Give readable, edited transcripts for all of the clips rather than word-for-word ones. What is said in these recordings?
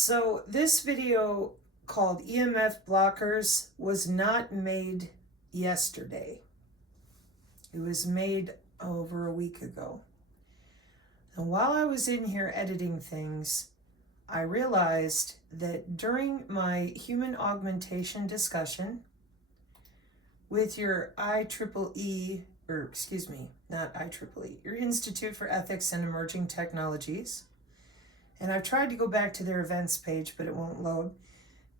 So this video called EMF blockers was not made yesterday. It was made over a week ago. And while I was in here editing things, I realized that during my human augmentation discussion with your IEEE, your Institute for Ethics and Emerging Technologies, and I've tried to go back to their events page, but it won't load.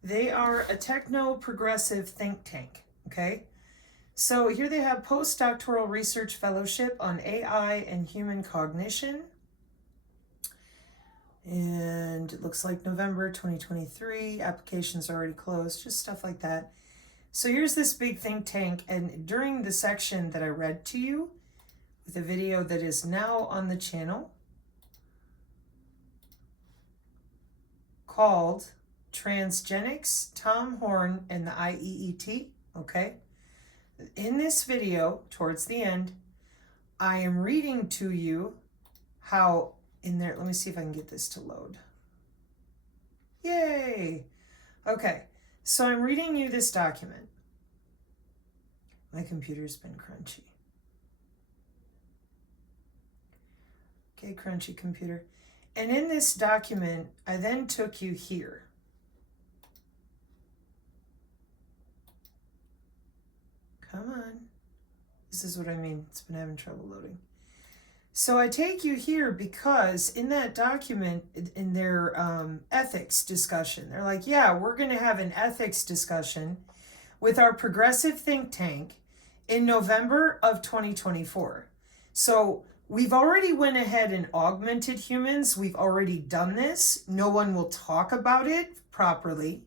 They are a techno-progressive think tank, okay? So here they have postdoctoral research fellowship on AI and human cognition. And it looks like November 2023, applications already closed, just stuff like that. So here's this big think tank, and during the section that I read to you, with a video that is now on the channel, called Transgenics, Tom Horn, and the IEET, okay? In this video, towards the end, I am reading to you how in there, let me see if I can get this to load. Yay! Okay, so I'm reading you this document. My computer's been crunchy. Okay, crunchy computer. And in this document, I then took you here. Come on. This is what I mean. It's been having trouble loading. So I take you here because in that document, in their ethics discussion, they're like, yeah, we're going to have an ethics discussion with our progressive think tank in November of 2024. So we've already went ahead and augmented humans. We've already done this. No one will talk about it properly.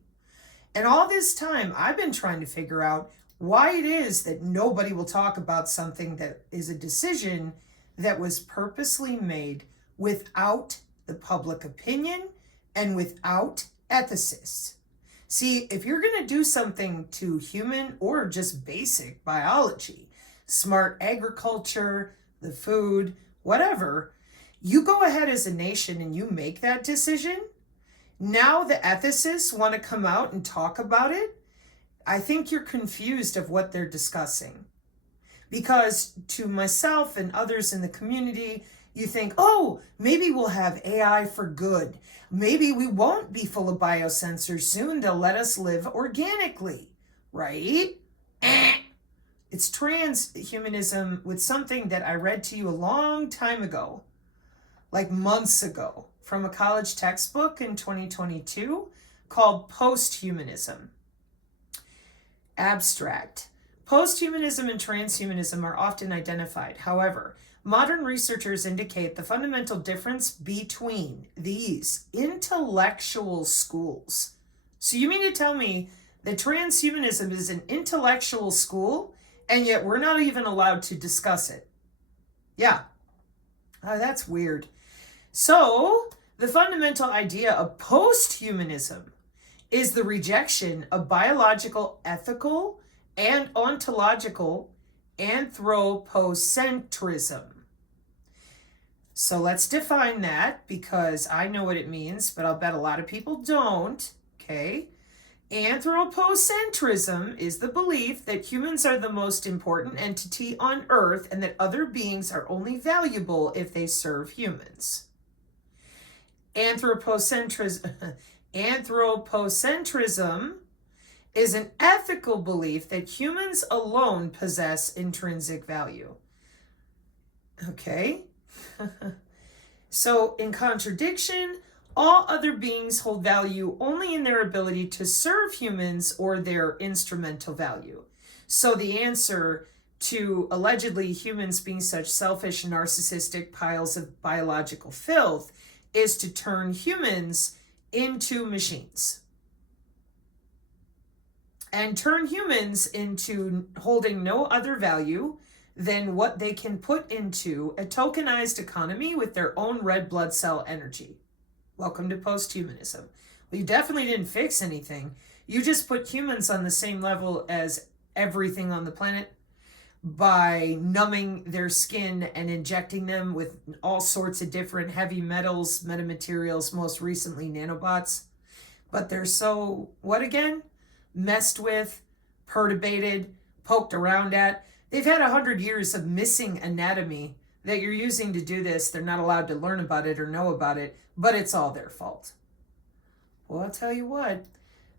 And all this time, I've been trying to figure out why it is that nobody will talk about something that is a decision that was purposely made without the public opinion and without ethicists. See, if you're going to do something to human or just basic biology, smart agriculture, the food, whatever, you go ahead as a nation and you make that decision. Now the ethicists want to come out and talk about it. I think you're confused of what they're discussing. Because to myself and others in the community, you think, oh, maybe we'll have AI for good. Maybe we won't be full of biosensors soon. They'll let us live organically, right? It's transhumanism with something that I read to you a long time ago, like months ago, from a college textbook in 2022 called Posthumanism. Abstract. Posthumanism and transhumanism are often identified. However, modern researchers indicate the fundamental difference between these intellectual schools. So you mean to tell me that transhumanism is an intellectual school, and yet we're not even allowed to discuss it? Yeah. That's weird. So the fundamental idea of posthumanism is the rejection of biological, ethical, and ontological anthropocentrism. So let's define that, because I know what it means, but I'll bet a lot of people don't, okay? Anthropocentrism is the belief that humans are the most important entity on Earth and that other beings are only valuable if they serve humans. Anthropocentrism is an ethical belief that humans alone possess intrinsic value. Okay? So, in contradiction, all other beings hold value only in their ability to serve humans or their instrumental value. So the answer to allegedly humans being such selfish, narcissistic piles of biological filth is to turn humans into machines. And turn humans into holding no other value than what they can put into a tokenized economy with their own red blood cell energy. Welcome to posthumanism. Well, you definitely didn't fix anything. You just put humans on the same level as everything on the planet by numbing their skin and injecting them with all sorts of different heavy metals, metamaterials, most recently nanobots. but they're so, what again? Messed with, perturbated, poked around at. They've had 100 years of missing anatomy that you're using to do this. They're not allowed to learn about it or know about it, but it's all their fault. Well, I'll tell you what.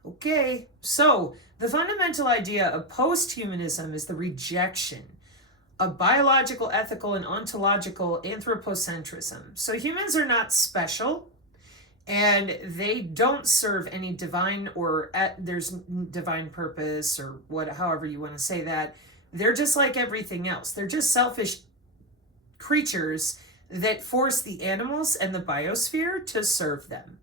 Okay, so the fundamental idea of posthumanism is the rejection of biological, ethical, and ontological anthropocentrism. So humans are not special, and they don't serve any divine or there's divine purpose or what, however you want to say that. They're just like everything else. They're just selfish creatures that force the animals and the biosphere to serve them.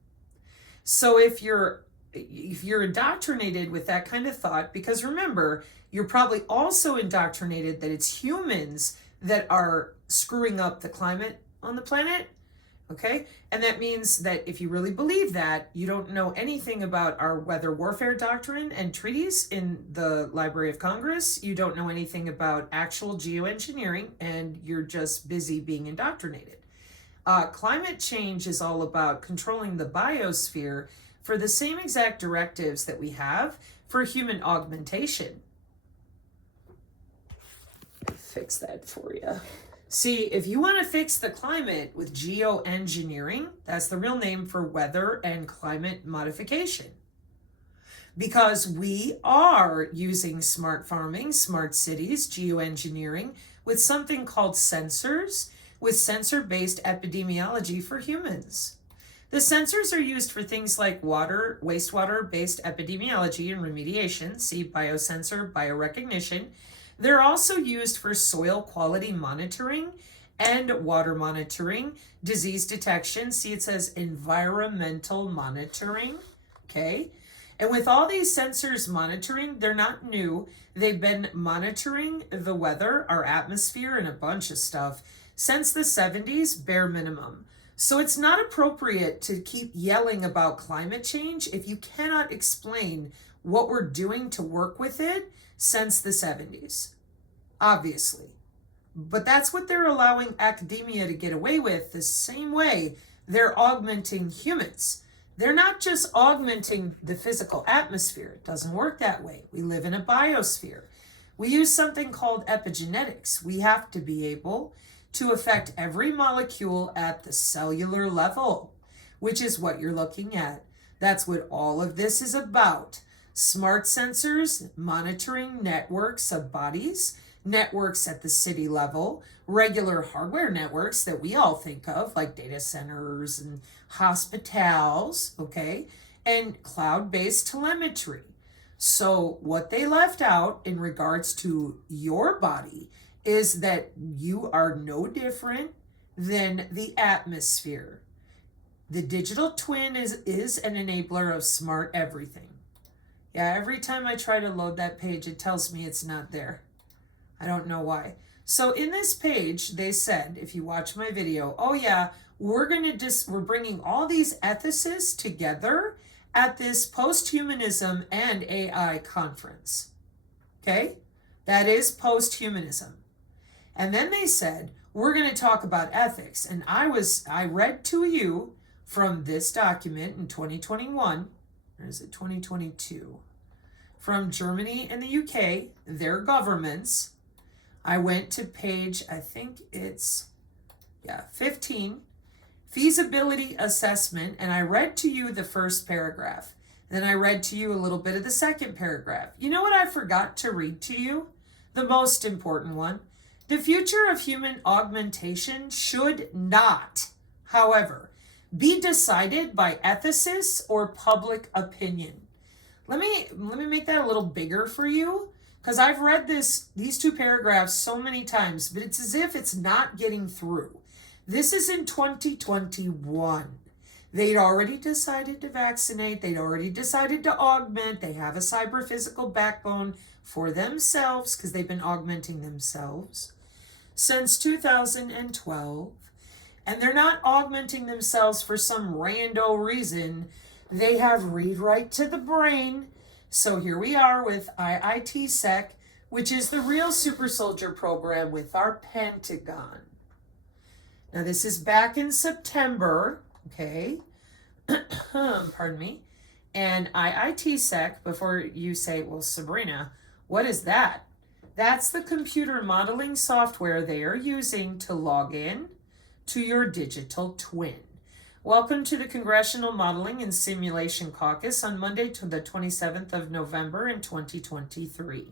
So if you're indoctrinated with that kind of thought, because remember, you're probably also indoctrinated that it's humans that are screwing up the climate on the planet, okay? And that means that if you really believe that, you don't know anything about our weather warfare doctrine and treaties in the Library of Congress. You don't know anything about actual geoengineering, and you're just busy being indoctrinated. Climate change is all about controlling the biosphere for the same exact directives that we have for human augmentation. Fix that for you. See, if you want to fix the climate with geoengineering, that's the real name for weather and climate modification. Because we are using smart farming, smart cities, geoengineering with something called sensors, with sensor-based epidemiology for humans. The sensors are used for things like water, wastewater-based epidemiology and remediation, see biosensor, biorecognition. They're also used for soil quality monitoring and water monitoring, disease detection. See, it says environmental monitoring, okay? And with all these sensors monitoring, they're not new. They've been monitoring the weather, our atmosphere, and a bunch of stuff since the 70s, bare minimum. So it's not appropriate to keep yelling about climate change if you cannot explain what we're doing to work with it since the 70s, obviously. But that's what they're allowing academia to get away with, the same way they're augmenting humans. They're not just augmenting the physical atmosphere. It doesn't work that way. We live in a biosphere. We use something called epigenetics. We have to be able to affect every molecule at the cellular level, which is what you're looking at. That's what all of this is about. Smart sensors, monitoring networks of bodies, networks at the city level, regular hardware networks that we all think of, like data centers and hospitals, okay, and cloud-based telemetry. So what they left out in regards to your body is that you are no different than the atmosphere. The digital twin is an enabler of smart everything. Yeah, every time I try to load that page, it tells me it's not there. I don't know why. So in this page, they said, if you watch my video, oh yeah, we're bringing all these ethicists together at this Posthumanism and AI conference. Okay? That is posthumanism. And then they said, we're going to talk about ethics. And I read to you from this document in 2021, or is it 2022? From Germany and the UK, their governments. I went to page, I think it's, 15, feasibility assessment, and I read to you the first paragraph. Then I read to you a little bit of the second paragraph. You know what I forgot to read to you? The most important one. The future of human augmentation should not, however, be decided by ethicists or public opinion. Let me make that a little bigger for you, because I've read these two paragraphs so many times, but it's as if it's not getting through. This is in 2021. They'd already decided to vaccinate. They'd already decided to augment. They have a cyber-physical backbone for themselves because they've been augmenting themselves since 2012. And they're not augmenting themselves for some rando reason. They have read-write to the brain. So here we are with IIT-SEC, which is the real super soldier program with our Pentagon. Now this is back in September, okay? Pardon me. And IITsec, before you say, well, Sabrina, what is that? That's the computer modeling software they are using to log in to your digital twin. Welcome to the Congressional Modeling and Simulation Caucus on Monday to the 27th of November in 2023.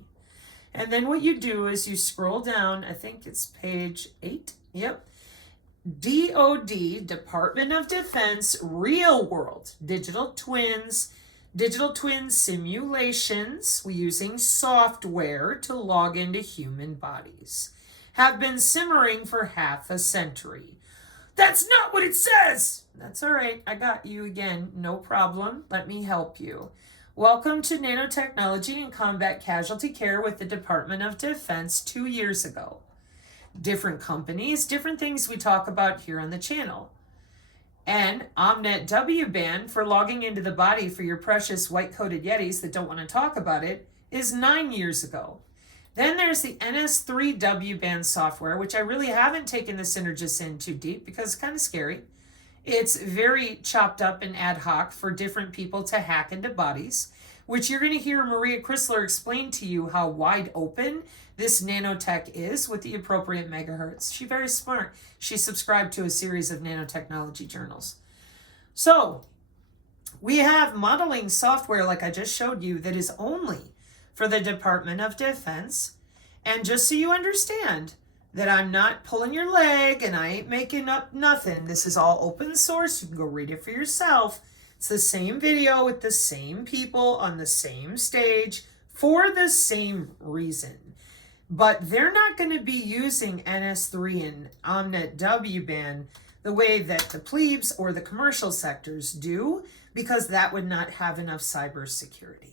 And then what you do is you scroll down, I think it's page 8, yep. DoD, Department of Defense, Real World Digital Twins simulations using software to log into human bodies have been simmering for half a century. That's not what it says! That's all right, I got you again, no problem. Let me help you. Welcome to Nanotechnology and Combat Casualty Care with the Department of Defense 2 years ago. Different companies, different things we talk about here on the channel. And Omnet W-band for logging into the body for your precious white-coated Yetis that don't want to talk about it is 9 years ago. Then there's the NS3 W-band software, which I really haven't taken the synergists in too deep because it's kind of scary. It's very chopped up and ad hoc for different people to hack into bodies, which you're going to hear Maria Chrysler explain to you how wide open this nanotech is with the appropriate megahertz. She's very smart. She subscribed to a series of nanotechnology journals. So we have modeling software like I just showed you that is only for the Department of Defense. And just so you understand that I'm not pulling your leg and I ain't making up nothing. This is all open source. You can go read it for yourself. It's the same video with the same people on the same stage for the same reason. But they're not going to be using NS3 and Omnet W-band the way that the plebes or the commercial sectors do, because that would not have enough cybersecurity.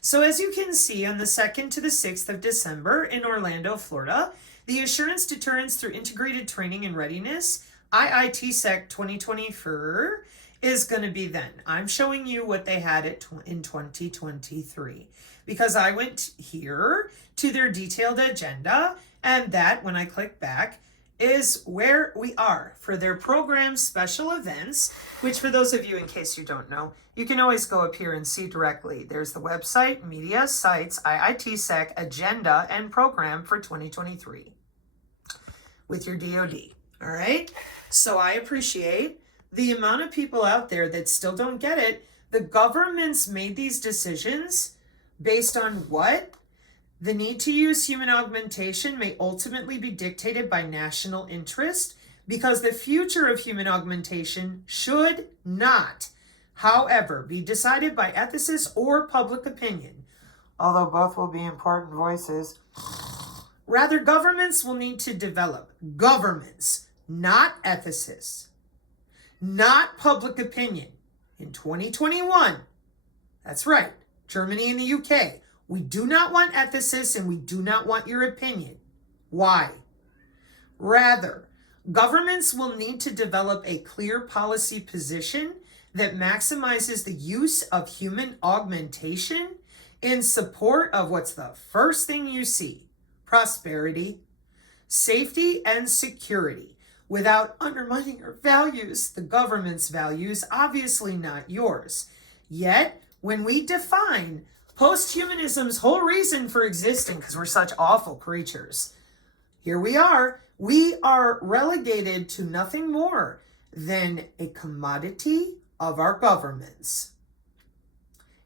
So as you can see, on the 2nd to the 6th of December in Orlando, Florida, the Assurance Deterrence Through Integrated Training and Readiness, IITsec 2024, is going to be then. I'm showing you what they had in 2023 because I went here to their detailed agenda, and that, when I click back, is where we are for their program special events, which for those of you, in case you don't know, you can always go up here and see directly. There's the website, media, sites, IITsec, agenda, and program for 2023 with your DoD. All right? So I appreciate the amount of people out there that still don't get it. The government's made these decisions based on what? The need to use human augmentation may ultimately be dictated by national interest because the future of human augmentation should not, however, be decided by ethicists or public opinion, although both will be important voices. Rather, governments will need to develop governments, not ethicists, not public opinion. In 2021, that's right, Germany and the UK, we do not want ethicists and we do not want your opinion. Why? Rather, governments will need to develop a clear policy position that maximizes the use of human augmentation in support of what's the first thing you see: prosperity, safety, and security, without undermining our values, the government's values, obviously not yours. Yet, when we define posthumanism's whole reason for existing, because we're such awful creatures, here we are relegated to nothing more than a commodity of our governments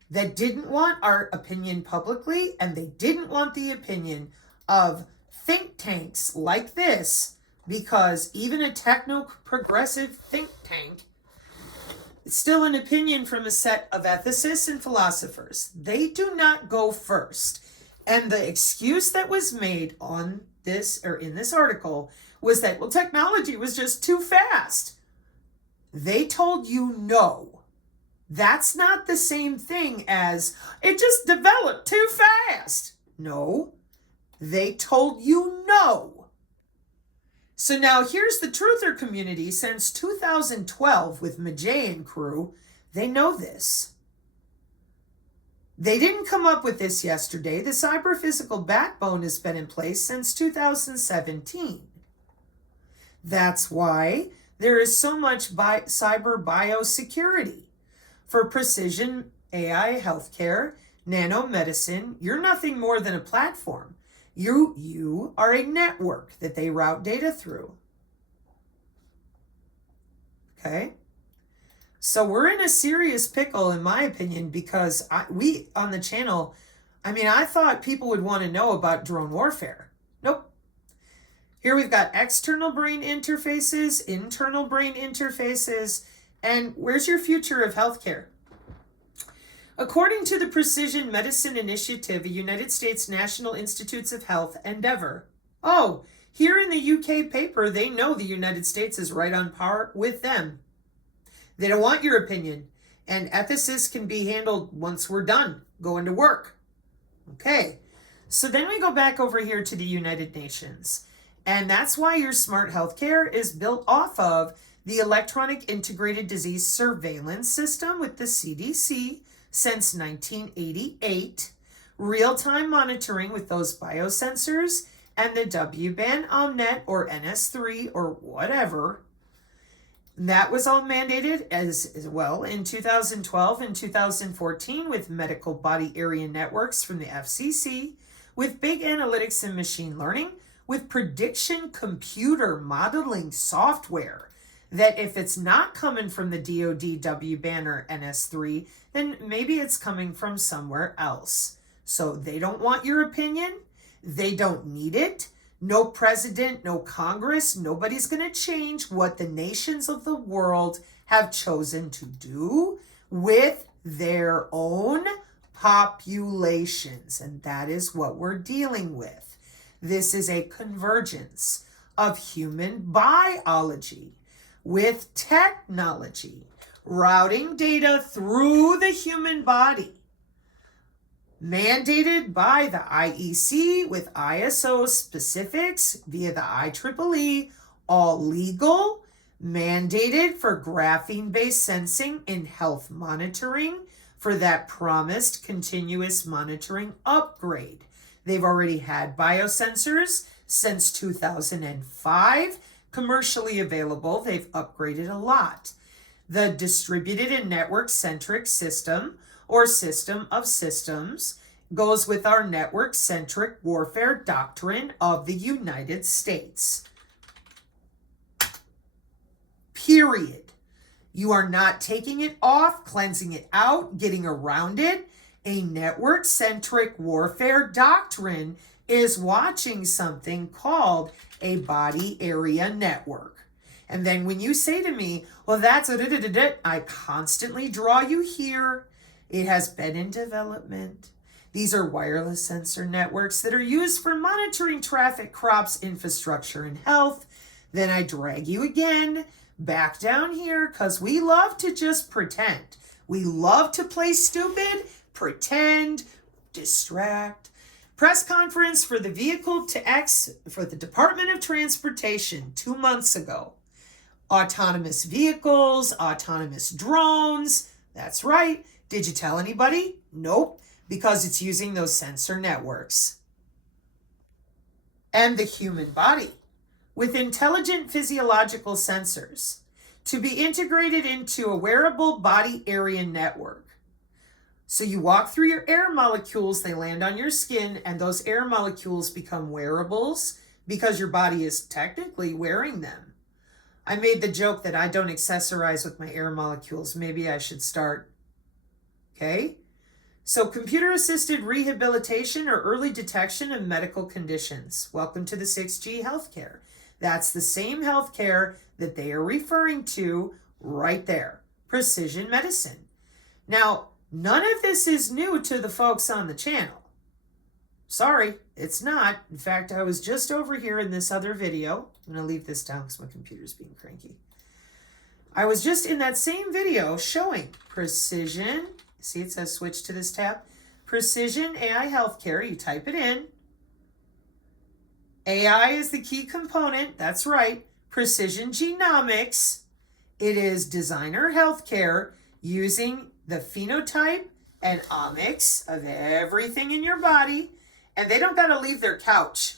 that didn't want our opinion publicly, and they didn't want the opinion of think tanks like this, because even a techno-progressive think tank, it's still an opinion from a set of ethicists and philosophers. They do not go first. And the excuse that was made on this, or in this article, was that, well, technology was just too fast. They told you no. That's not the same thing as it just developed too fast. No, they told you no. So now here's the truther community since 2012 with Majay and crew. They know this. They didn't come up with this yesterday. The cyber-physical backbone has been in place since 2017. That's why there is so much cyber biosecurity for precision AI healthcare, nanomedicine, you're nothing more than a platform. You are a network that they route data through. Okay? So we're in a serious pickle, in my opinion, because we on the channel, I thought people would want to know about drone warfare. Nope. Here we've got external brain interfaces, internal brain interfaces, and where's your future of healthcare? According to the Precision Medicine Initiative, a United States National Institutes of Health endeavor. Oh, here in the UK paper, they know the United States is right on par with them. They don't want your opinion. And ethicists can be handled once we're done going to work. Okay. So then we go back over here to the United Nations. And that's why your smart healthcare is built off of the Electronic Integrated Disease Surveillance System with the CDC since 1988, real-time monitoring with those biosensors, and the W-band Omnet or NS3 or whatever. That was all mandated as well in 2012 and 2014 with medical body area networks from the FCC, with big analytics and machine learning, with prediction computer modeling software, that if it's not coming from the DoD W-band or NS3, then maybe it's coming from somewhere else. So they don't want your opinion. They don't need it. No president, no Congress, nobody's going to change what the nations of the world have chosen to do with their own populations. And that is what we're dealing with. This is a convergence of human biology with technology, routing data through the human body, mandated by the IEC with ISO specifics via the IEEE, all legal, mandated for graphene-based sensing in health monitoring for that promised continuous monitoring upgrade. They've already had biosensors since 2005, commercially available. They've upgraded a lot. The distributed and network-centric system, or system of systems, goes with our network-centric warfare doctrine of the United States. Period. You are not taking it off, cleansing it out, getting around it. A network-centric warfare doctrine is watching something called a body area network. And then when you say to me, well, that's I constantly draw you here. It has been in development. These are wireless sensor networks that are used for monitoring traffic, crops, infrastructure, and health. Then I drag you again back down here because we love to just pretend. We love to play stupid, pretend, distract. Press conference for the Vehicle to X for the Department of Transportation 2 months ago. Autonomous vehicles, autonomous drones. That's right. Did you tell anybody? Nope, because it's using those sensor networks. And the human body with intelligent physiological sensors to be integrated into a wearable body area network. So you walk through your air molecules, they land on your skin, and those air molecules become wearables because your body is technically wearing them. I made the joke that I don't accessorize with my air molecules. Maybe I should start. Okay? So computer-assisted rehabilitation or early detection of medical conditions. Welcome to the 6G healthcare. That's the same healthcare that they are referring to right there. Precision medicine. Now, none of this is new to the folks on the channel. Sorry, it's not. In fact, I was just over here in this other video. I'm going to leave this down because my computer's being cranky. I was just in that same video showing precision. See, it says switch to this tab. Precision AI healthcare. You type it in. AI is the key component. That's right. Precision genomics. It is designer healthcare using the phenotype and omics of everything in your body. And they don't got to leave their couch.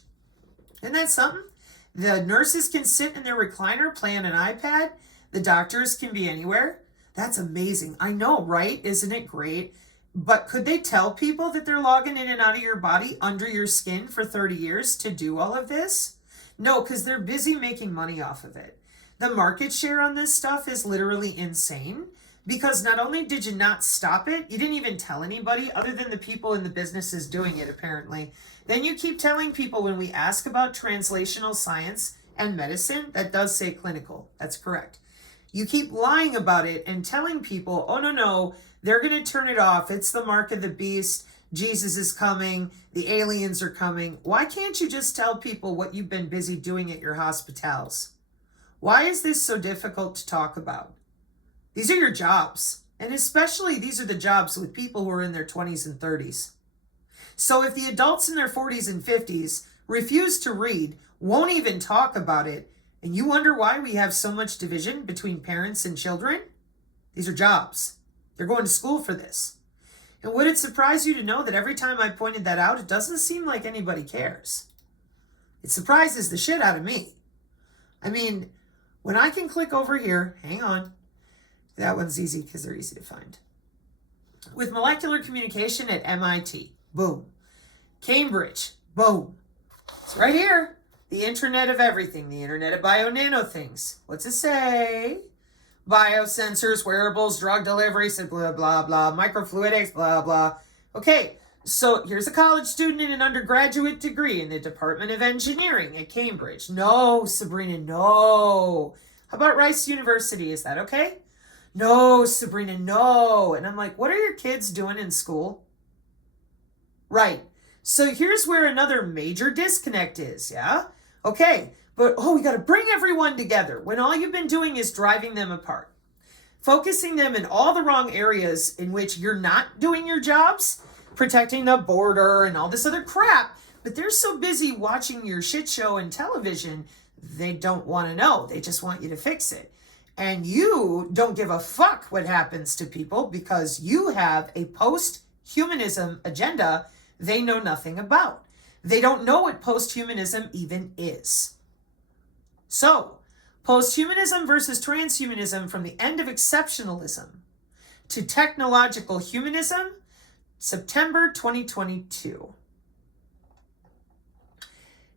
Isn't that something? The nurses can sit in their recliner playing an iPad. The doctors can be anywhere. That's amazing. I know, right? Isn't it great? But could they tell people that they're logging in and out of your body under your skin for 30 years to do all of this? No, because they're busy making money off of it. The market share on this stuff is literally insane, because not only did you not stop it, you didn't even tell anybody other than the people in the businesses doing it, apparently. Then you keep telling people when we ask about translational science and medicine, that does say clinical. That's correct. You keep lying about it and telling people, oh, no, they're going to turn it off. It's the mark of the beast. Jesus is coming. The aliens are coming. Why can't you just tell people what you've been busy doing at your hospitals? Why is this so difficult to talk about? These are your jobs. And especially these are the jobs with people who are in their 20s and 30s. So if the adults in their 40s and 50s refuse to read, won't even talk about it, and you wonder why we have so much division between parents and children, these are jobs. They're going to school for this. And would it surprise you to know that every time I pointed that out, it doesn't seem like anybody cares? It surprises the shit out of me. I mean, when I can click over here, hang on. That one's easy because they're easy to find. With molecular communication at MIT, boom. Cambridge, boom. It's right here. The Internet of Everything, the Internet of Bio-Nano Things. What's it say? Biosensors, wearables, drug delivery, blah, blah, blah, microfluidics, blah, blah. Okay, so here's a college student in an undergraduate degree in the Department of Engineering at Cambridge. No, Sabrina, no. How about Rice University? Is that okay? No, Sabrina, no. And I'm like, what are your kids doing in school? Right. So here's where another major disconnect is, yeah? Okay, but we got to bring everyone together when all you've been doing is driving them apart. Focusing them in all the wrong areas in which you're not doing your jobs, protecting the border and all this other crap, but they're so busy watching your shit show and television, they don't want to know. They just want you to fix it. And you don't give a fuck what happens to people because you have a post-humanism agenda they know nothing about. They don't know what posthumanism even is. So, posthumanism versus transhumanism from the end of exceptionalism to technological humanism, September 2022.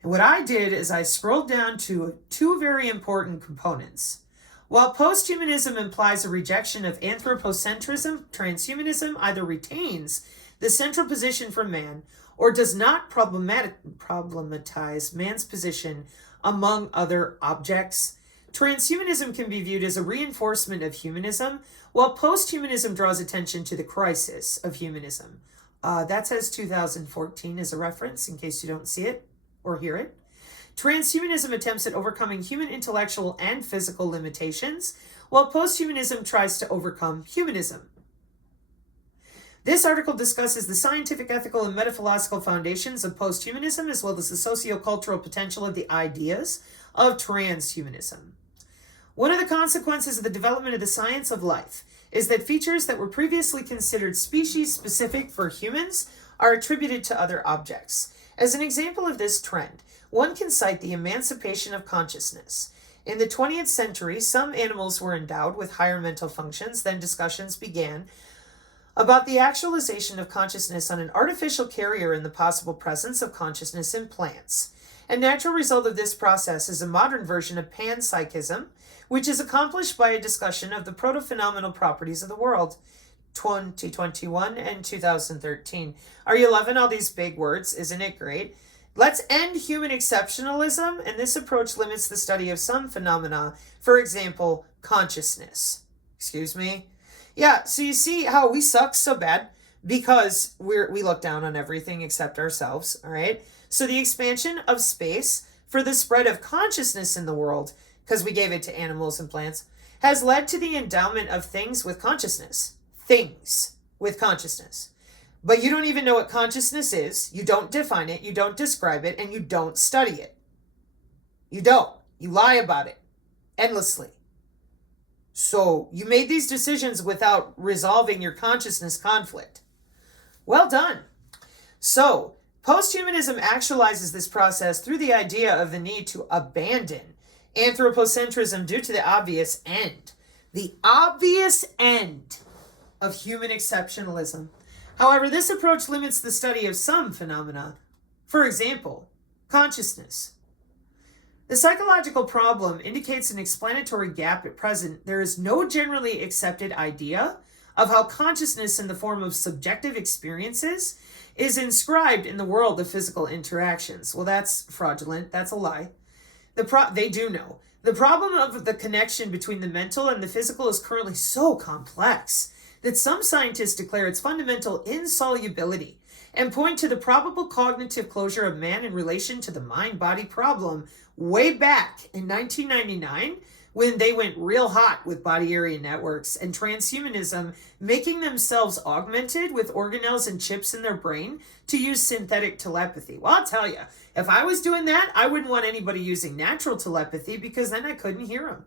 And what I did is I scrolled down to two very important components. While posthumanism implies a rejection of anthropocentrism, transhumanism either retains the central position for man or does not problematize man's position among other objects. Transhumanism can be viewed as a reinforcement of humanism, while posthumanism draws attention to the crisis of humanism. That says 2014 as a reference in case you don't see it or hear it. Transhumanism attempts at overcoming human intellectual and physical limitations, while posthumanism tries to overcome humanism. This article discusses the scientific, ethical, and metaphilosophical foundations of posthumanism, as well as the socio-cultural potential of the ideas of transhumanism. One of the consequences of the development of the science of life is that features that were previously considered species-specific for humans are attributed to other objects. As an example of this trend, one can cite the emancipation of consciousness. In the 20th century, some animals were endowed with higher mental functions. Then discussions began about the actualization of consciousness on an artificial carrier in the possible presence of consciousness in plants. A natural result of this process is a modern version of panpsychism, which is accomplished by a discussion of the proto-phenomenal properties of the world. 2021 and 2013. Are you loving all these big words? Isn't it great? Let's end human exceptionalism, and this approach limits the study of some phenomena, for example, consciousness. Excuse me? Yeah, so you see how we suck so bad because we look down on everything except ourselves, all right? So the expansion of space for the spread of consciousness in the world, because we gave it to animals and plants, has led to the endowment of things with consciousness. Things with consciousness. But you don't even know what consciousness is. You don't define it. You don't describe it. And you don't study it. You don't. You lie about it endlessly. So you made these decisions without resolving your consciousness conflict. Well done. So posthumanism actualizes this process through the idea of the need to abandon anthropocentrism due to the obvious end. The obvious end of human exceptionalism. However, this approach limits the study of some phenomena. For example, consciousness. The psychological problem indicates an explanatory gap at present. There is no generally accepted idea of how consciousness in the form of subjective experiences is inscribed in the world of physical interactions. Well, that's fraudulent. That's a lie. They do know. The problem of the connection between the mental and the physical is currently so complex that some scientists declare its fundamental insolubility and point to the probable cognitive closure of man in relation to the mind-body problem way back in 1999 when they went real hot with body area networks and transhumanism, making themselves augmented with organelles and chips in their brain to use synthetic telepathy. Well, I'll tell you, if I was doing that, I wouldn't want anybody using natural telepathy because then I couldn't hear them.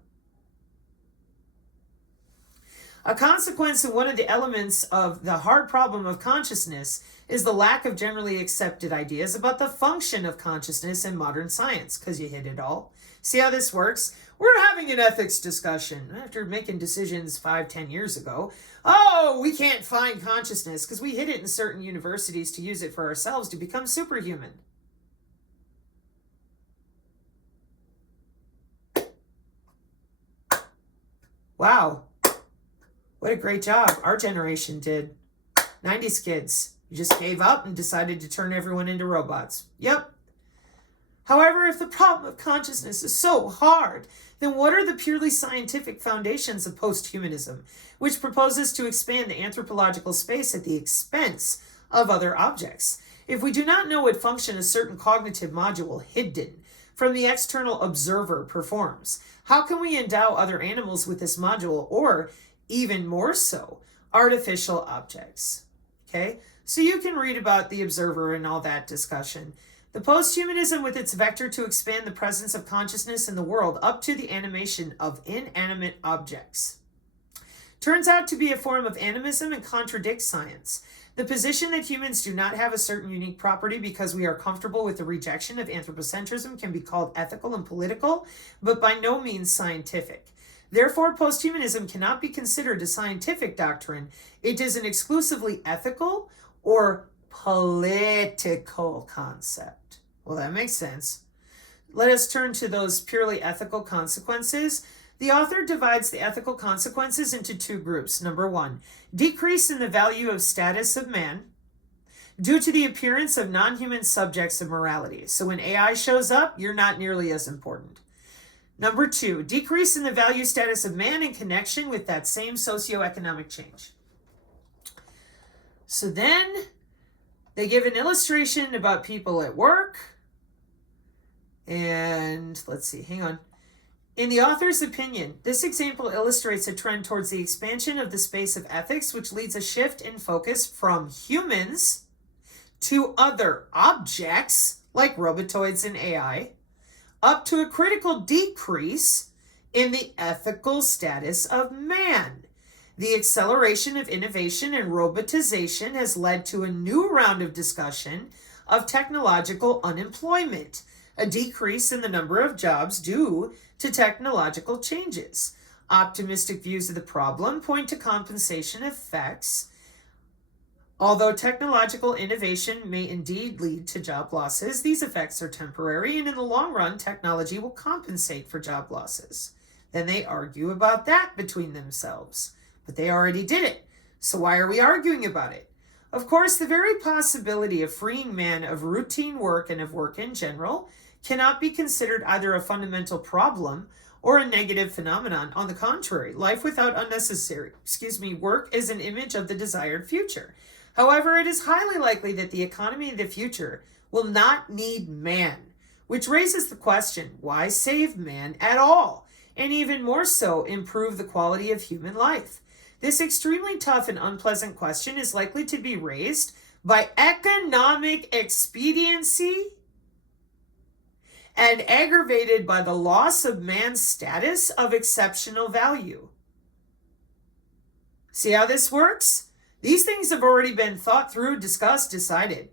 A consequence of one of the elements of the hard problem of consciousness is the lack of generally accepted ideas about the function of consciousness in modern science, because you hit it all. See how this works? We're having an ethics discussion after making decisions 5-10 years ago. Oh, we can't find consciousness because we hid it in certain universities to use it for ourselves to become superhuman. Wow. What a great job our generation did. 90s kids. You just gave up and decided to turn everyone into robots. Yep. However, if the problem of consciousness is so hard, then what are the purely scientific foundations of posthumanism, which proposes to expand the anthropological space at the expense of other objects? If we do not know what function a certain cognitive module hidden from the external observer performs, how can we endow other animals with this module, or even more so, artificial objects? Okay, so you can read about the observer and all that discussion. The posthumanism with its vector to expand the presence of consciousness in the world up to the animation of inanimate objects turns out to be a form of animism and contradicts science. The position that humans do not have a certain unique property because we are comfortable with the rejection of anthropocentrism can be called ethical and political, but by no means scientific. Therefore, posthumanism cannot be considered a scientific doctrine. It is an exclusively ethical or political concept. Well, that makes sense. Let us turn to those purely ethical consequences. The author divides the ethical consequences into two groups. Number one, decrease in the value of status of man due to the appearance of non-human subjects of morality. So when AI shows up, you're not nearly as important. Number two, decrease in the value status of man in connection with that same socioeconomic change. So then they give an illustration about people at work. And let's see, hang on. In the author's opinion, this example illustrates a trend towards the expansion of the space of ethics, which leads a shift in focus from humans to other objects, like robotoids and AI, up to a critical decrease in the ethical status of man. The acceleration of innovation and robotization has led to a new round of discussion of technological unemployment, a decrease in the number of jobs due to technological changes. Optimistic views of the problem point to compensation effects. Although technological innovation may indeed lead to job losses, these effects are temporary, and in the long run, technology will compensate for job losses. Then they argue about that between themselves. But they already did it. So why are we arguing about it? Of course, the very possibility of freeing man of routine work and of work in general cannot be considered either a fundamental problem or a negative phenomenon. On the contrary, life without unnecessary, work is an image of the desired future. However, it is highly likely that the economy of the future will not need man, which raises the question, why save man at all? And even more so, improve the quality of human life. This extremely tough and unpleasant question is likely to be raised by economic expediency and aggravated by the loss of man's status of exceptional value. See how this works? These things have already been thought through, discussed, decided.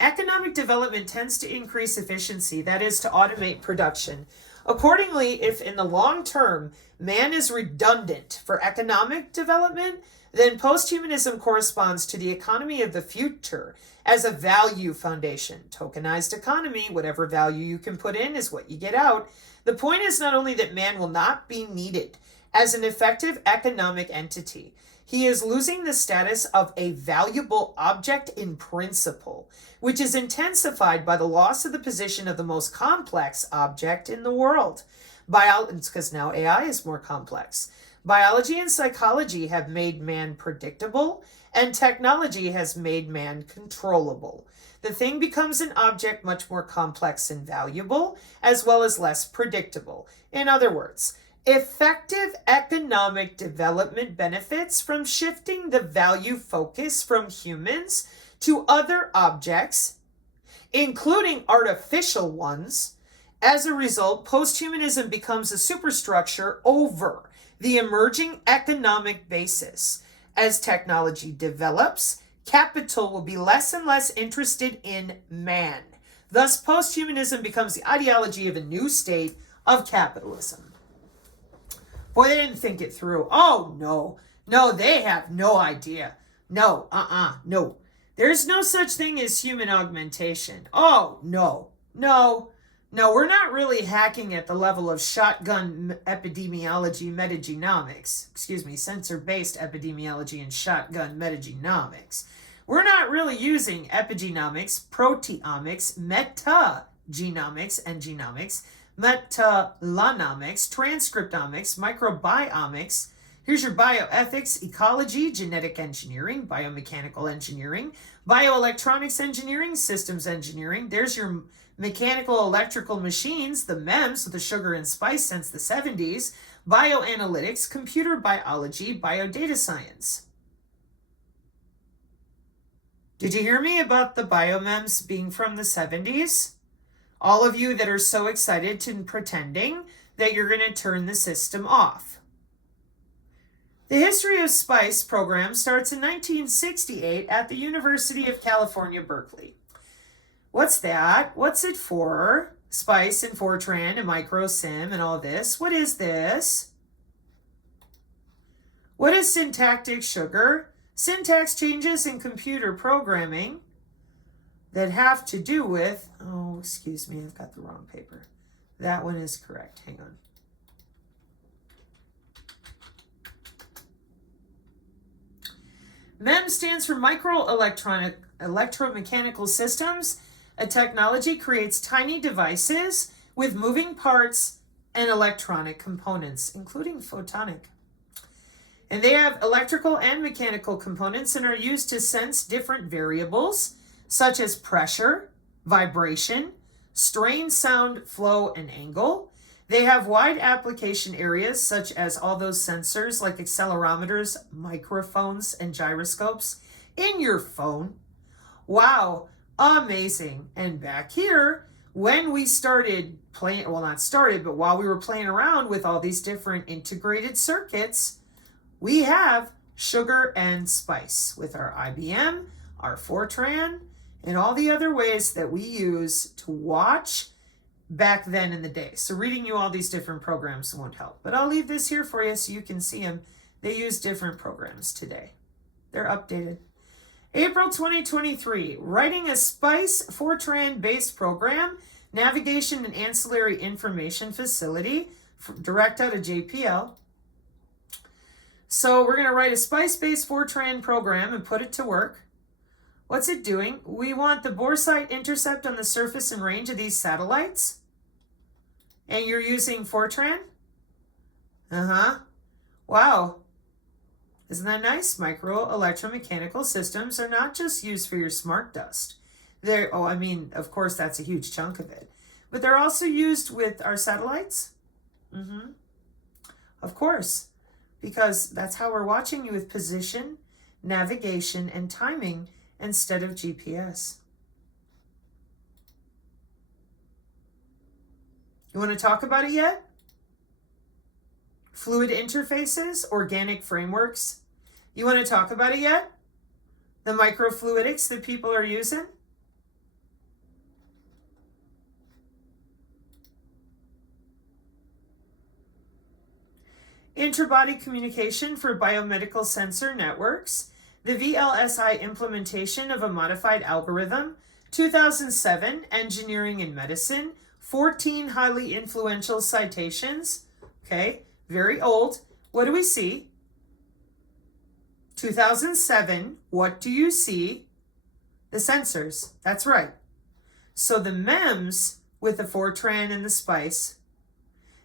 Economic development tends to increase efficiency, that is, to automate production. Accordingly, if in the long term man is redundant for economic development, then posthumanism corresponds to the economy of the future as a value foundation. Tokenized economy, whatever value you can put in is what you get out. The point is not only that man will not be needed as an effective economic entity, he is losing the status of a valuable object in principle, which is intensified by the loss of the position of the most complex object in the world. It's because now AI is more complex. Biology and psychology have made man predictable, and technology has made man controllable. The thing becomes an object much more complex and valuable, as well as less predictable. In other words, effective economic development benefits from shifting the value focus from humans to other objects, including artificial ones. As a result, posthumanism becomes a superstructure over the emerging economic basis. As technology develops, capital will be less and less interested in man. Thus, posthumanism becomes the ideology of a new state of capitalism. Boy, they didn't think it through. Oh, no. No, they have no idea. No, no. There's no such thing as human augmentation. Oh, no. No, we're not really hacking at the level of shotgun epidemiology metagenomics. Sensor-based epidemiology and shotgun metagenomics. We're not really using epigenomics, proteomics, metagenomics and genomics, metalanomics, transcriptomics, microbiomics. Here's your bioethics, ecology, genetic engineering, biomechanical engineering, bioelectronics engineering, systems engineering. There's your mechanical electrical machines, the MEMS with the sugar and spice since the 70s, bioanalytics, computer biology, biodata science. Did you hear me about the biomems being from the 70s? All of you that are so excited and pretending that you're going to turn the system off. The history of SPICE program starts in 1968 at the University of California, Berkeley. What's that? What's it for? SPICE and Fortran and MicroSim and all this. What is this? What is syntactic sugar? Syntax changes in computer programming that have to do with, oh, excuse me, I've got the wrong paper. That one is correct. Hang on. MEM stands for electromechanical systems. A technology creates tiny devices with moving parts and electronic components, including photonic. And they have electrical and mechanical components and are used to sense different variables, such as pressure, vibration, strain, sound, flow, and angle. They have wide application areas, such as all those sensors like accelerometers, microphones, and gyroscopes in your phone. Wow, amazing. And back here, when we started playing, well, not started, but while we were playing around with all these different integrated circuits, we have sugar and spice with our IBM, our Fortran, and all the other ways that we use to watch back then in the day. So reading you all these different programs won't help. But I'll leave this here for you so you can see them. They use different programs today. They're updated. April 2023, writing a SPICE Fortran-based program, navigation and ancillary information facility, direct out of JPL. So we're going to write a SPICE-based Fortran program and put it to work. What's it doing? We want the boresight intercept on the surface and range of these satellites. And you're using Fortran? Wow. Isn't that nice? Micro electromechanical systems are not just used for your smart dust. Of course, that's a huge chunk of it. But they're also used with our satellites? Of course. Because that's how we're watching you with position, navigation, and timing instead of GPS. You want to talk about it yet? Fluid interfaces, organic frameworks. You want to talk about it yet? The microfluidics that people are using? interbody communication for biomedical sensor networks, the VLSI implementation of a modified algorithm, 2007, Engineering and Medicine, 14 highly influential citations. Okay, very old. What do we see? 2007, what do you see? The sensors. That's right. So the MEMS with the Fortran and the SPICE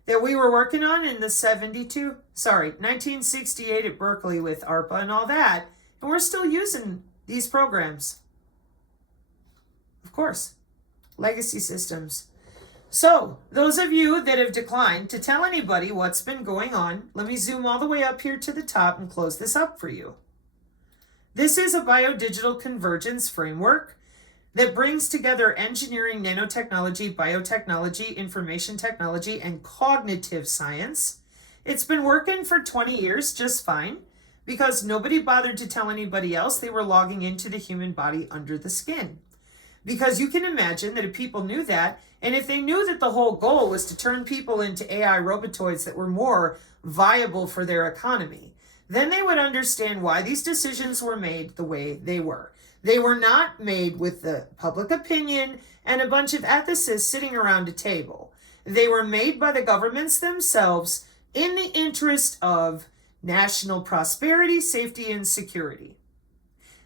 that we were working on in the 1968 at Berkeley with ARPA and all that, and we're still using these programs. Of course, legacy systems. So those of you that have declined to tell anybody what's been going on, let me zoom all the way up here to the top and close this up for you. This is a biodigital convergence framework that brings together engineering, nanotechnology, biotechnology, information technology, and cognitive science. It's been working for 20 years just fine because nobody bothered to tell anybody else they were logging into the human body under the skin. Because you can imagine that if people knew that, and if they knew that the whole goal was to turn people into AI robotoids that were more viable for their economy, then they would understand why these decisions were made the way they were. They were not made with the public opinion and a bunch of ethicists sitting around a table. They were made by the governments themselves in the interest of national prosperity, safety, and security.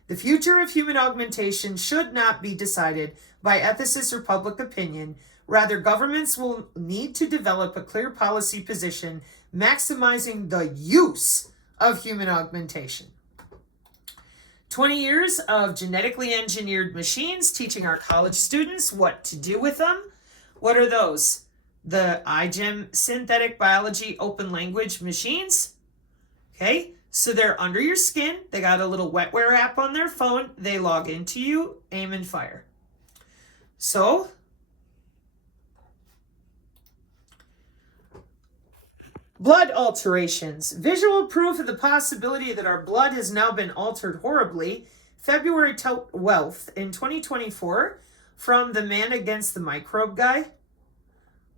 The future of human augmentation should not be decided by ethicists or public opinion. Rather, governments will need to develop a clear policy position maximizing the use of human augmentation. 20 years of genetically engineered machines teaching our college students what to do with them. What are those? The iGEM synthetic biology open language machines. Okay, so they're under your skin. They got a little wetware app on their phone. They log into you, aim and fire. So, blood alterations. Visual proof of the possibility that our blood has now been altered horribly. February 12th in 2024 from the Man Against the Microbe guy.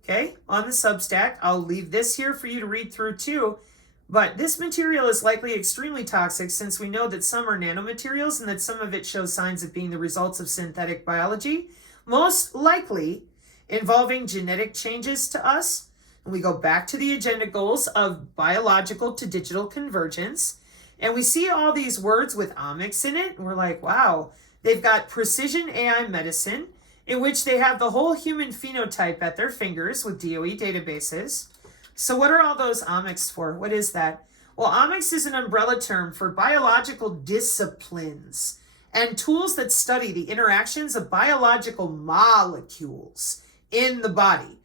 Okay, on the Substack. I'll leave this here for you to read through too. But this material is likely extremely toxic since we know that some are nanomaterials and that some of it shows signs of being the results of synthetic biology, most likely involving genetic changes to us. And we go back to the agenda goals of biological to digital convergence. And we see all these words with omics in it. And we're like, wow, they've got precision AI medicine in which they have the whole human phenotype at their fingers with DOE databases. So what are all those omics for? What is that? Well, omics is an umbrella term for biological disciplines and tools that study the interactions of biological molecules in the body.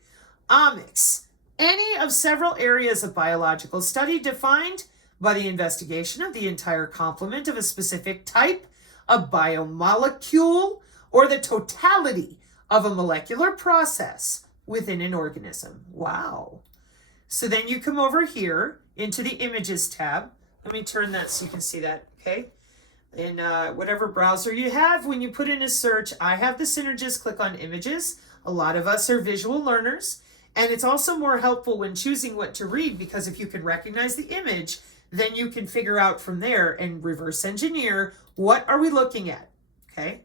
Omics, any of several areas of biological study defined by the investigation of the entire complement of a specific type of biomolecule or the totality of a molecular process within an organism. Wow. So then you come over here into the images tab. Let me turn that so you can see that, okay? In whatever browser you have, when you put in a search, I have the Synergist click on images. A lot of us are visual learners. And it's also more helpful when choosing what to read because if you can recognize the image, then you can figure out from there and reverse engineer what are we looking at, okay?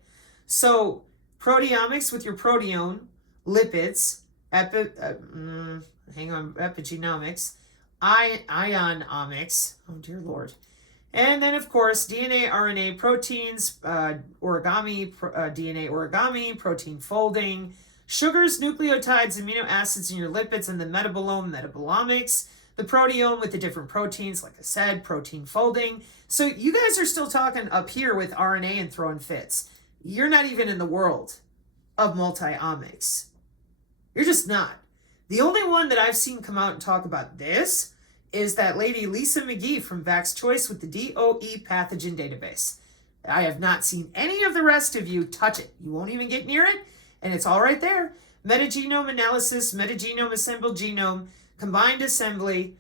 So proteomics with your proteome, lipids, epigenomics, ionomics, oh dear Lord. And then of course, DNA, RNA, proteins, DNA origami, protein folding, sugars, nucleotides, amino acids in your lipids, and the metabolome, metabolomics, the proteome with the different proteins, like I said, protein folding. So you guys are still talking up here with RNA and throwing fits. You're not even in the world of multi-omics. You're just not. The only one that I've seen come out and talk about this is that lady Lisa McGee from Vax Choice with the DOE pathogen database. I have not seen any of the rest of you touch it. You won't even get near it, and it's all right there. Metagenome analysis, metagenome assembled genome, combined assembly,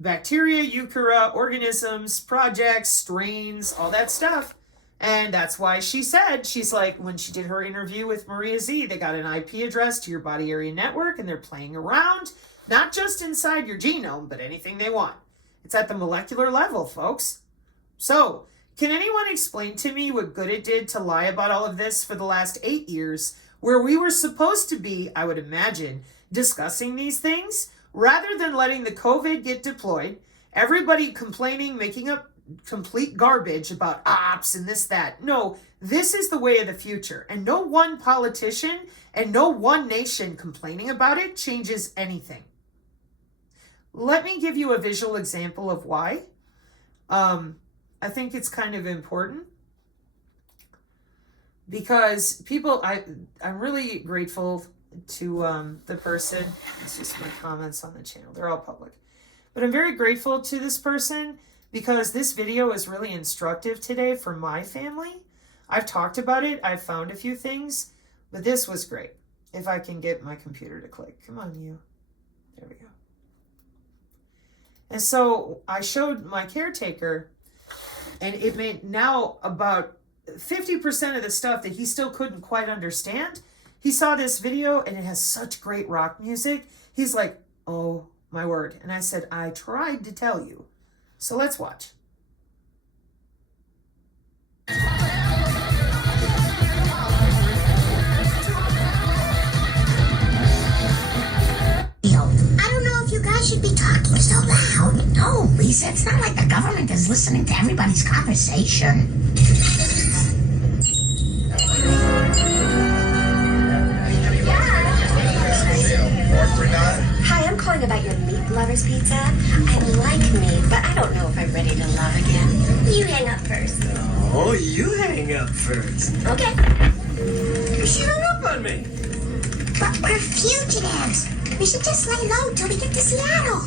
bacteria, eukarya, organisms, projects, strains, all that stuff. And that's why she said, she's like, when she did her interview with Maria Z, they got an IP address to your body area network and they're playing around, not just inside your genome, but anything they want. It's at the molecular level, folks. So, can anyone explain to me what good it did to lie about all of this for the last 8 years, where we were supposed to be, I would imagine, discussing these things, rather than letting the COVID get deployed, everybody complaining, making up complete garbage about ops and this, that. No, this is the way of the future. And no one politician and no one nation complaining about it changes anything. Let me give you a visual example of why. I think it's kind of important because people, I'm really grateful to the person. It's just my comments on the channel. They're all public. But I'm very grateful to this person because this video is really instructive today for my family. I've talked about it. I've found a few things, but this was great. If I can get my computer to click. Come on, you. There we go. And so I showed my caretaker, and it made now about 50% of the stuff that he still couldn't quite understand. He saw this video and it has such great rock music. He's like, oh my word. And I said, I tried to tell you. So let's watch. Should be talking so loud. No, Lisa, it's not like the government is listening to everybody's conversation. Hi, I'm calling about your meat lovers pizza. I like meat, but I don't know if I'm ready to love again. You hang up first. Oh, you hang up first. Okay. She hung up on me. But we're fugitives. We should just lay low till we get to Seattle.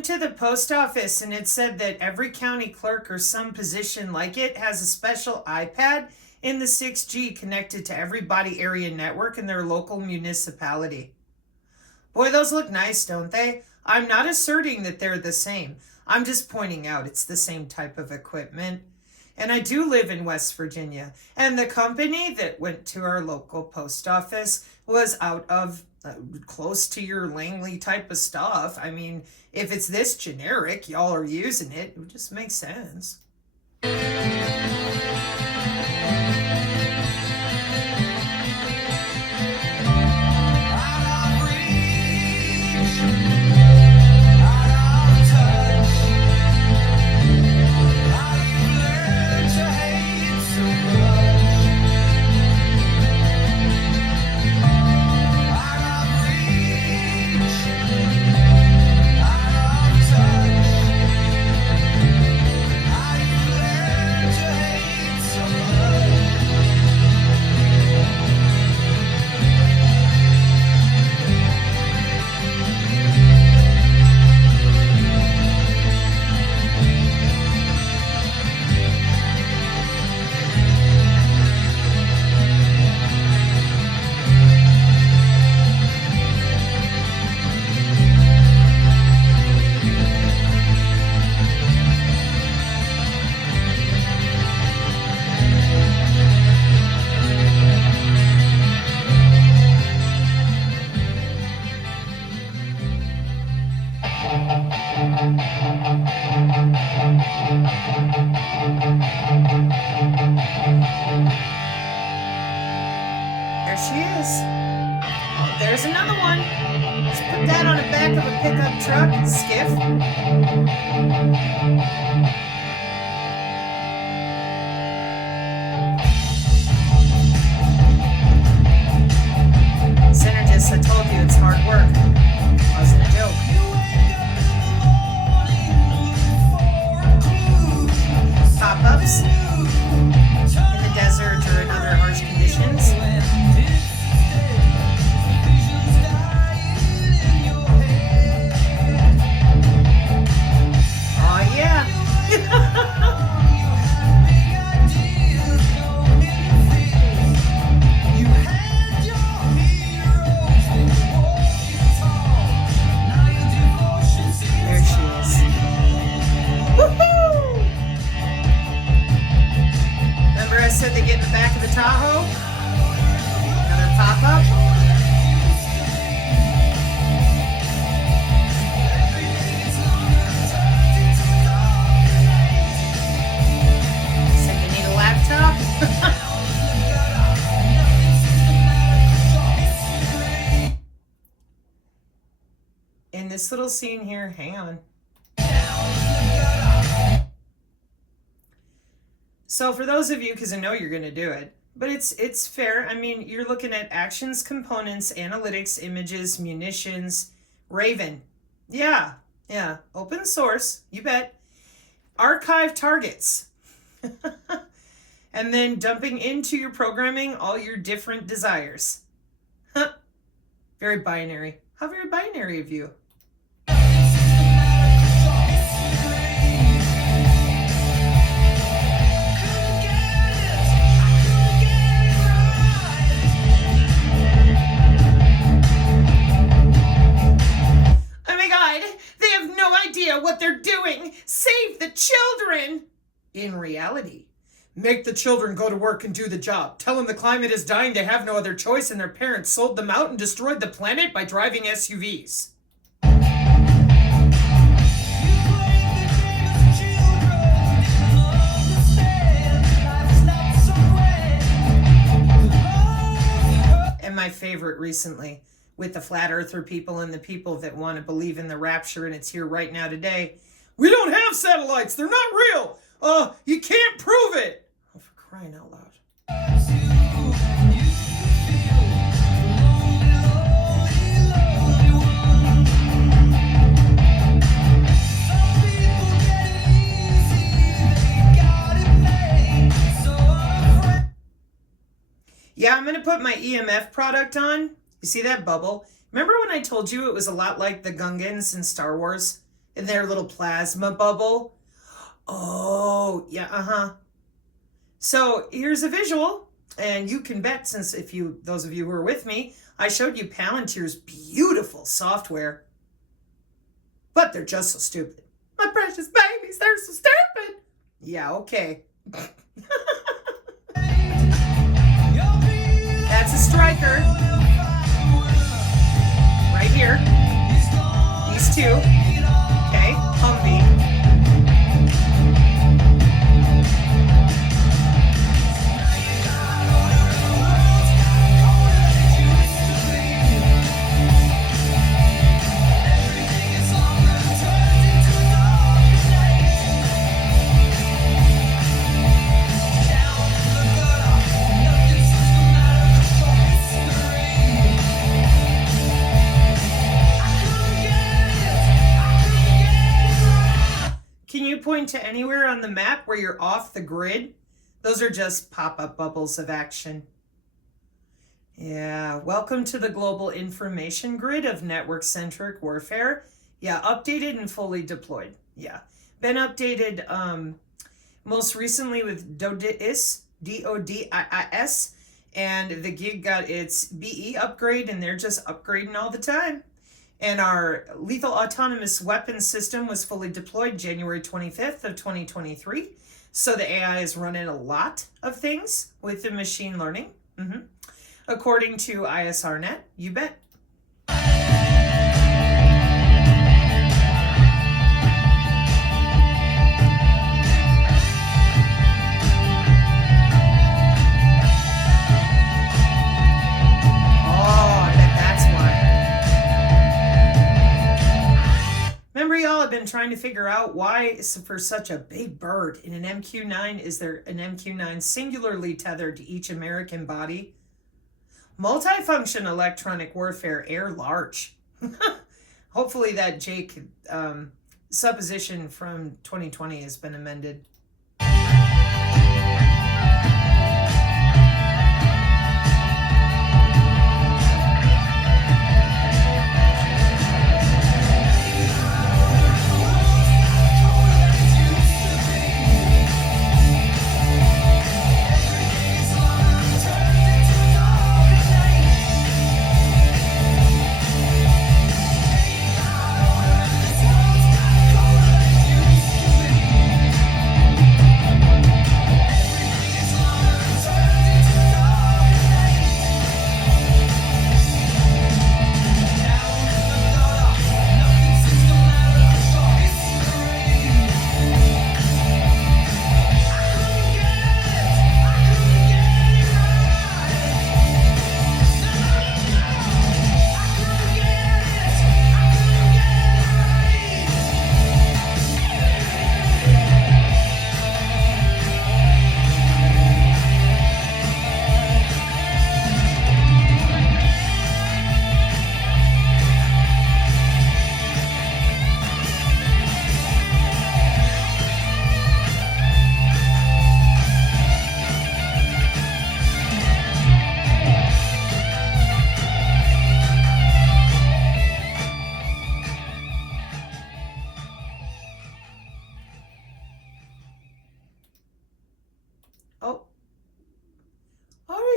went to the post office and it said that every county clerk or some position like it has a special iPad in the 6G connected to every body area network in their local municipality. Boy, those look nice, don't they? I'm not asserting that they're the same. I'm just pointing out it's the same type of equipment. And I do live in West Virginia. And the company that went to our local post office was out of close to your Langley type of stuff. I mean, if it's this generic, y'all are using it, it would just make sense. There she is. Oh, there's another one. Let's put that on the back of a pickup truck, skiff. Synergists, I told you it's hard work. Wasn't a joke. Pop-ups in the desert or in other harsh conditions. Oh yeah. There she is. Woohoo! Remember I said they get in the back of the Tahoe? Another pop-up. Said you need a laptop? In this little scene here, hang on. So for those of you, because I know you're going to do it, but it's fair. I mean, you're looking at actions, components, analytics, images, munitions, Raven. Yeah. Open source, you bet. Archive targets. And then dumping into your programming all your different desires. Huh. Very binary. How very binary of you. What they're doing. Save the children. In reality, make the children go to work and do the job. Tell them the climate is dying, they have no other choice, and their parents sold them out and destroyed the planet by driving SUVs. And my favorite recently, with the flat earther people and the people that want to believe in the rapture and it's here right now today. We don't have satellites. They're not real. You can't prove it. Oh, for crying out loud. Yeah, I'm going to put my EMF product on. You see that bubble? Remember when I told you it was a lot like the Gungans in Star Wars? in their little plasma bubble. Oh, yeah, So here's a visual, and you can bet, since those of you who are with me, I showed you Palantir's beautiful software. But they're just so stupid. My precious babies, they're so stupid. Yeah, okay. That's a striker. Right here. These two. Okay, Humvee. Point to anywhere on the map where you're off the grid? Those are just pop-up bubbles of action. Yeah, welcome to the global information grid of network-centric warfare. Yeah, updated and fully deployed. Yeah, been updated most recently with DODIS, D-O-D-I-I-S, and the gig got its BE upgrade, and they're just upgrading all the time. And our lethal autonomous weapons system was fully deployed January 25th of 2023. So the AI is running a lot of things with the machine learning. According to ISRNet, you bet. I've been trying to figure out why, for such a big bird in an MQ-9, is there an MQ-9 singularly tethered to each American body? Multifunction electronic warfare, air large. Hopefully that Jake supposition from 2020 has been amended.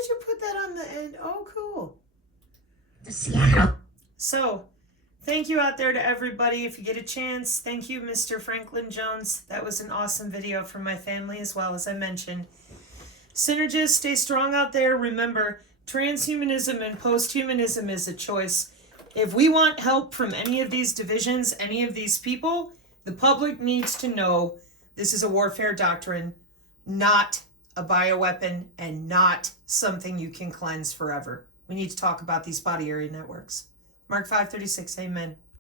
Did you put that on the end? Oh, cool. So, thank you out there to everybody. If you get a chance, thank you, Mr. Franklin Jones. That was an awesome video from my family as well, as I mentioned. Synergists, stay strong out there. Remember, transhumanism and posthumanism is a choice. If we want help from any of these divisions, any of these people, the public needs to know this is a warfare doctrine, not a bioweapon, and not something you can cleanse forever. We need to talk about these body area networks. Mark 5:36, amen.